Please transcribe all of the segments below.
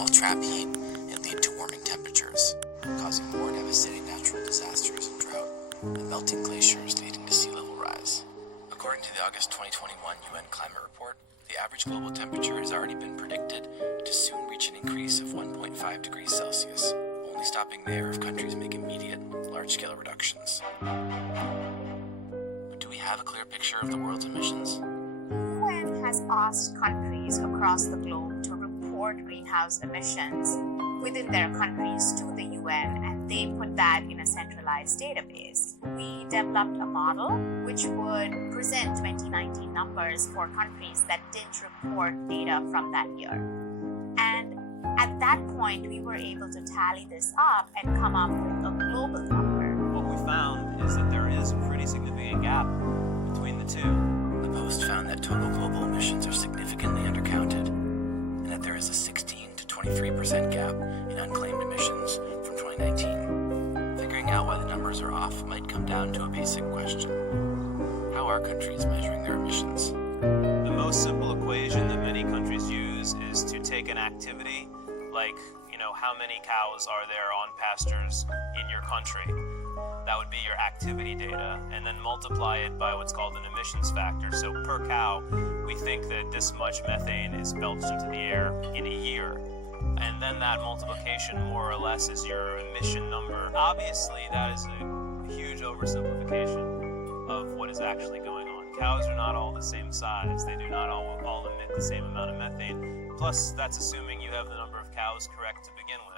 while trap heat and lead to warming temperatures, causing more devastating natural disasters and drought, and melting glaciers leading to sea level rise. According to the August 2021 UN Climate Report, the average global temperature has already been predicted to soon reach an increase of 1.5 degrees Celsius, only stopping there if countries make immediate, large-scale reductions. But do we have a clear picture of the world's emissions? The UN has asked countries across the globe to report greenhouse emissions within their countries to the UN, and they put that in a centralized database. We developed a model which would present 2019 numbers for countries that didn't report data from that year. And at that point, we were able to tally this up and come up with a global number. What we found is that there is a pretty significant gap between the two. The post found that total global emissions are significantly undercounted, and that there is a 16 to 23% gap in unclaimed emissions from 2019. Figuring out why the numbers are off might come down to a basic question. How are countries measuring their emissions? The most simple equation that many countries use is to take an activity, like, how many cows are there on pastures in your country? That would be your activity data, and then multiply it by what's called an emissions factor. So per cow, we think that this much methane is belched into the air in a year. And then that multiplication more or less is your emission number. Obviously, that is a huge oversimplification of what is actually going on. Cows are not all the same size. They do not all emit the same amount of methane. Plus, that's assuming you have the number of cows correct to begin with.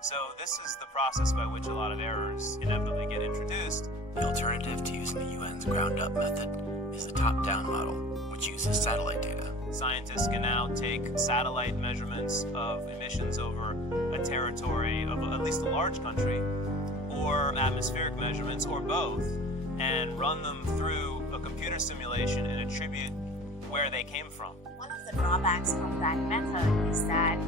So this is the process by which a lot of errors inevitably get introduced. The alternative to using the UN's ground-up method is the top-down model, which uses satellite data. Scientists can now take satellite measurements of emissions over a territory of at least a large country, or atmospheric measurements, or both, and run them through a computer simulation and attribute where they came from. One of the drawbacks of that method is that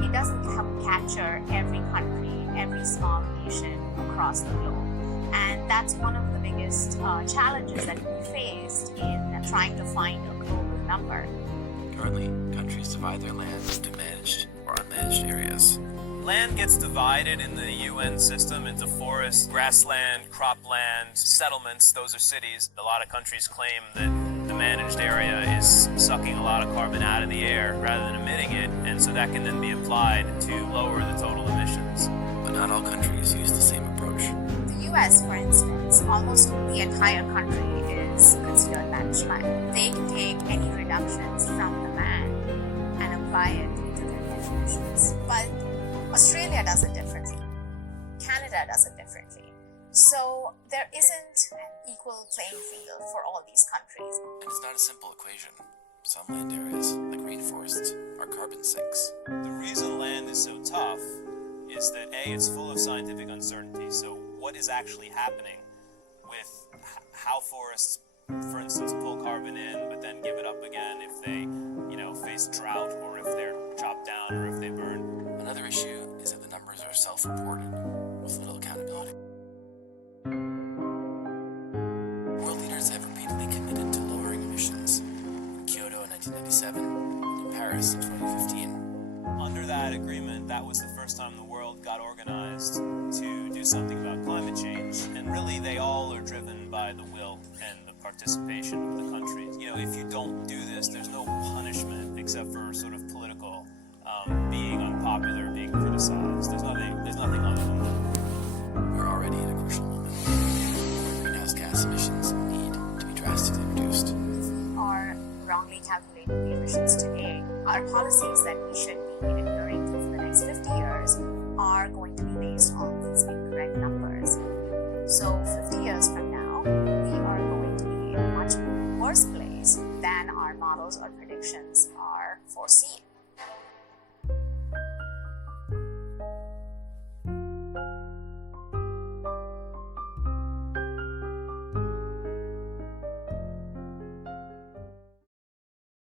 it doesn't help capture every country, every small nation across the globe. And that's one of the biggest challenges that we faced in trying to find a global number. Currently, countries divide their land into managed or unmanaged areas. Land gets divided in the UN system into forest, grassland, cropland, settlements. Those are cities. A lot of countries claim that the managed area is sucking a lot of carbon out of the air rather than emitting it, and so that can then be applied to lower the total emissions. But not all countries use the same approach. The US, for instance, almost the entire country is considered managed land. They can take any reductions from the land and apply it to their net emissions. But Australia does it differently. Canada does it differently. So there isn't an equal playing field for all these countries. And it's not a simple equation. Some land areas, like rainforests, are carbon sinks. The reason land is so tough is that A, it's full of scientific uncertainty. So what is actually happening with how forests, for instance, pull carbon in, but then give it up again if they, face drought, or if they're chopped down, or if they burn. Another issue is that the numbers are self-reported, with little accountability. World leaders have repeatedly committed to lowering emissions. In Kyoto in 1997, and in Paris in 2015. Under that agreement, that was the first time the world got organized to do something about climate change. And really, they all are driven by the will and the participation of the countries. If you don't do this, there's no punishment except for sort of political, being unpopular, being criticized. There's nothing other than that. We're already in a crucial moment where greenhouse gas emissions need to be drastically reduced. If we are wrongly calculating the emissions today, our policies that we should be adhering to for the next 50 years are going to be based on these incorrect numbers. So 50 years from now, we are going to be in a much worse place than our models or predictions are foreseeing.